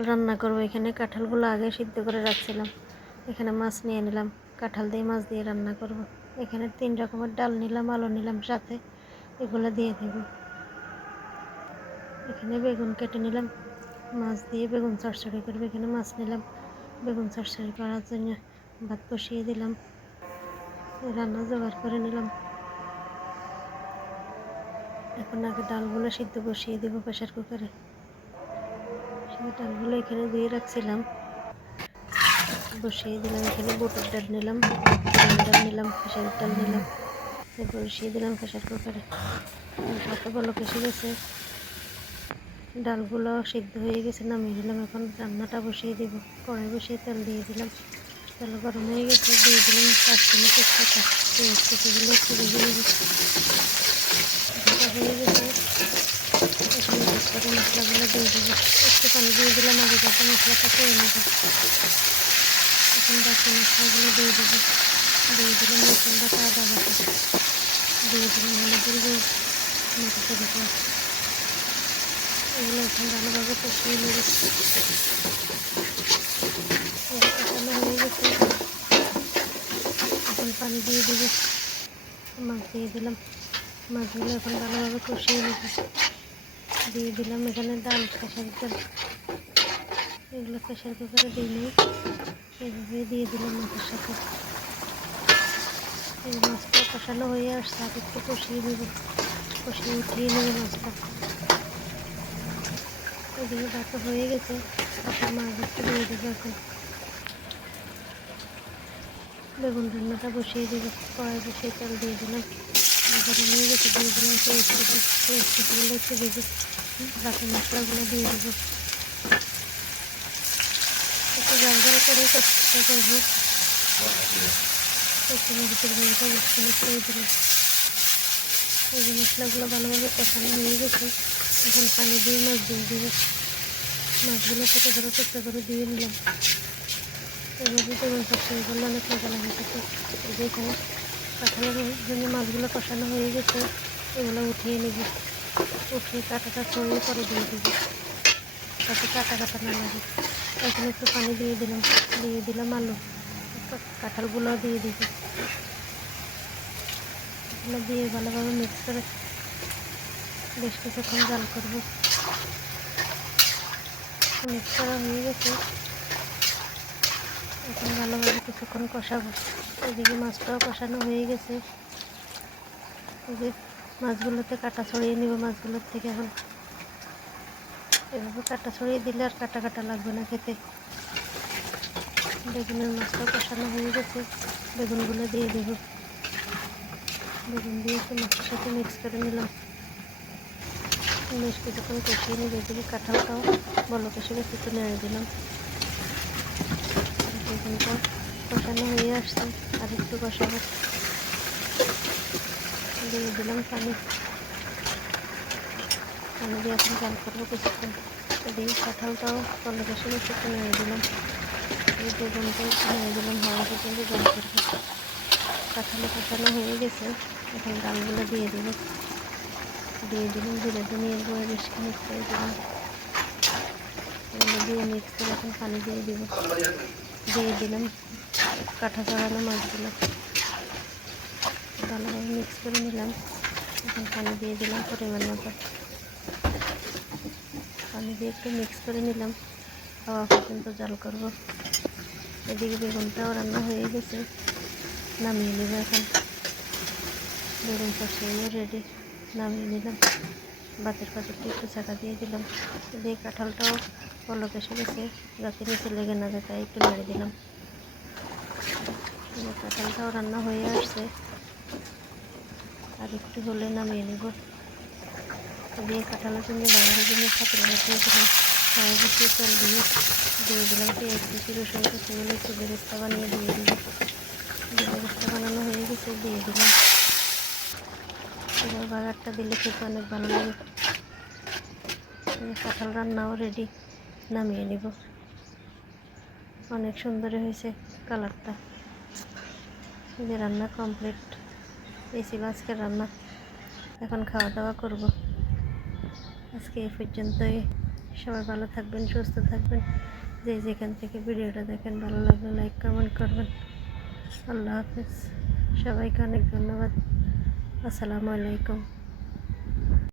রান্না করব। এখানে কাঁঠালগুলো আগে সিদ্ধ করে রাখছিলাম। এখানে মাছ নিয়ে নিলাম, কাঁঠাল দিয়ে মাছ দিয়ে রান্না করব। এখানে 3 রকমের ডাল নিলাম, আলু নিলাম সাথে, এগুলো দিয়ে দেব। এখানে বেগুন কেটে নিলাম, মাছ দিয়ে বেগুন চচ্চড়ি করবে। এখানে মাছ নিলাম, বেগুন চচ্চড়ি করার জন্য ভাত বসিয়ে দিলাম, রান্না জোগাড় করে নিলাম। এখন আগে ডালগুলো সিদ্ধ বসিয়ে দেবো প্রেশার কুকারে। সেই ডালগুলো এখানে ধুয়ে রাখছিলাম, বসিয়ে দিলাম। এখানে বুটের ডাল নিলাম, ডাল নিলাম, খেসারির ডাল নিলাম, বসিয়ে দিলাম প্রেশার কুকারে। ভাতও বলক এসে গেছে, ডালগুলো সিদ্ধ হয়ে গেছে, নামিয়ে দিলাম। এখন রান্নাটা বসিয়ে দিব। কড়াই বসিয়ে তেল দিয়ে দিলাম, তেল গরম হয়ে গেছে, দিয়ে দিলাম দারচিনি তেজপাতা, পেঁয়াজ কুচিগুলো একটু ভেজে নেব। ভাজা হয়ে গেছে, এখানে তেজপাতা মশলাগুলো দিয়ে দেবো। একটু পানি দিয়ে দিলাম, আগে যাতে মশলাটা করে নেব। এখন বাকি মশলাগুলো দিয়ে দেবো। দিয়ে দিলাম রসুন বাটা, আদা বাটা, দিয়ে দিলাম হলুদের গুঁড়ো, মরিচের গুঁড়ো। এগুলো এখন ভালোভাবে কষিয়ে নেব। কষানো হয়ে গেছে, এখন পানি দিয়ে দেবো। মাছ দিয়ে দিলাম, মাছগুলো এখন ভালোভাবে কষিয়ে নেব। দিয়ে দিলাম এখানে ডাল, খেসারির ডাল। এগুলো প্রেশার কুকারে দিই নেই, এইভাবে দিয়ে দিলাম মাছের সাথে। এই মাছটা কষানো হয়ে আসছে, আর একটু কষিয়ে নেব, কষিয়ে উঠিয়ে নেব মাছটা। এদিকে ভাত হয়ে গেছে, তারপর মাছ একটু দিয়ে দেবো। এখন বেগুন রান্নাটা বসিয়ে দেবো। কড়াই বসিয়ে তেল দিয়ে দিলাম, গরম হয়ে গেছে, দিয়ে দিলাম পেঁয়াজগুলো একটু ভেজে বাকি মশলাগুলো দিয়ে দেবো। একটু জাল জাল করে কষতে করবো। একটু মরিচের গুঁড়োটা মিক্স করে দিলাম। এই যে মশলাগুলো ভালোভাবে কষানো হয়ে গেছে, এখন পানি দিয়ে মাছ দিয়ে দেবো। মাছগুলো ছোটো ছোটো টুকরো করে দিয়ে নিলাম। এইভাবে বেগুন চচ্চড়ি করলে অনেক মজা লাগে খেতে। এই যে এখানে কাঁঠালের জন্য মাছগুলো কষানো হয়ে গেছে, এগুলো উঠিয়ে নেব। উঠিয়ে কাঁটাটা ছড়িয়ে পরে দিয়ে দেবো, তাতে কাটা কাটা না লাগে। এখানে একটু পানি দিয়ে দিলাম, দিয়ে দিলাম আলু, কাঁঠালগুলো দিয়ে দিব। এগুলো দিয়ে ভালোভাবে মিক্স করে বেশ কিছুক্ষণ জাল করবো। মিক্স করা হয়ে গেছে, এখন ভালোভাবে কিছুক্ষণ কষাবো। এদিকে মাছটাও কষানো হয়ে গেছে। এই যে মাছগুলোতে কাটা ছড়িয়ে নেব মাছগুলোর থেকে। এখন এভাবে কাটা ছড়িয়ে দিলে আর কাটা কাটা লাগবে না খেতে। বেগুনের মাছটাও কষানো হয়ে গেছে, বেগুনগুলো দিয়ে দেব। বেগুন দিয়ে একটু মাছের সাথে মিক্স করে নিলাম, বেশ কিছুক্ষণ কষিয়ে নিয়ে এদিকে কাঁঠালটাও বলক এসে গেছে, একটু নেড়ে দিলাম। বেগুনটা কষানো হয়ে আসছে, আর একটু কষাবো। দিয়ে দিলাম পানি, পানি দিয়ে এখন জাল করবো কিছুক্ষণ। এদিকে কাঁঠালটাও বলক এসে গেছে, একটু নেড়ে দিলাম। এই বেগুনটাও একটু নেড়ে দিলাম, হওয়া পর্যন্ত জাল করবো। কাঁঠালে কষানো হয়ে গেছে, এখন ডালগুলো দিয়ে দেব। দিয়ে দিলাম জিরা ধনিয়ার গুঁড়ো বেশ খানিকটা দিলাম। এগুলো দিয়ে মিক্স করে এখন পানি দিয়ে দিব। দিয়ে দিলাম কাঁটা ছড়ানো মাছগুলো, ভালোভাবে মিক্স করে নিলাম। এখন পানি দিয়ে দিলাম পরিমাণ মতো, পানি দিয়ে একটু মিক্স করে নিলাম, খাওয়া পর্যন্ত জাল করব। এদিকে বেগুনটাও রান্না হয়ে গেছে, নামিয়ে নেব। এখন বেগুন চচ্চড়ি রেডি, নামিয়ে নিলাম। ভাতের পাত্রটি একটু চাকা দিয়ে দিলাম। এদিকে কাঁঠালটাও বলক এসে গেছে, যাতে নিচে লেগে না যায় তাই একটু নেড়ে দিলাম। কাঁঠালটাও রান্না হয়ে আসছে, আর একটু হলে নামিয়ে নেব। দিয়ে কাঁঠালের জন্য বাঙালির জন্য পাত্র বসিয়ে দিলাম। কড়াই বসিয়ে তেল দিয়ে দিলাম পেঁয়াজ কুচি, রসুন কুচিগুলো একটু বেরেস্তা বানিয়ে দিয়ে দিব। বেরেস্তা বানানো হয়ে গেছে, দিয়ে দিলাম। এবার বাগারটা দিলে খেতে অনেক ভালো লাগে। কাঁঠাল রান্নাও রেডি, নামিয়ে নেব। অনেক সুন্দর হয়েছে কালারটা। এই যে রান্না কমপ্লিট, এই ছিল আজকের রান্না। এখন খাওয়া দাওয়া করব। আজকে এই পর্যন্তই। সবাই ভালো থাকবেন, সুস্থ থাকবেন। যে যেখান থেকে ভিডিওটা দেখেন, ভালো লাগলে লাইক কমেন্ট করবেন। আল্লাহ হাফেজ। সবাইকে অনেক ধন্যবাদ। আসসালামু আলাইকুম।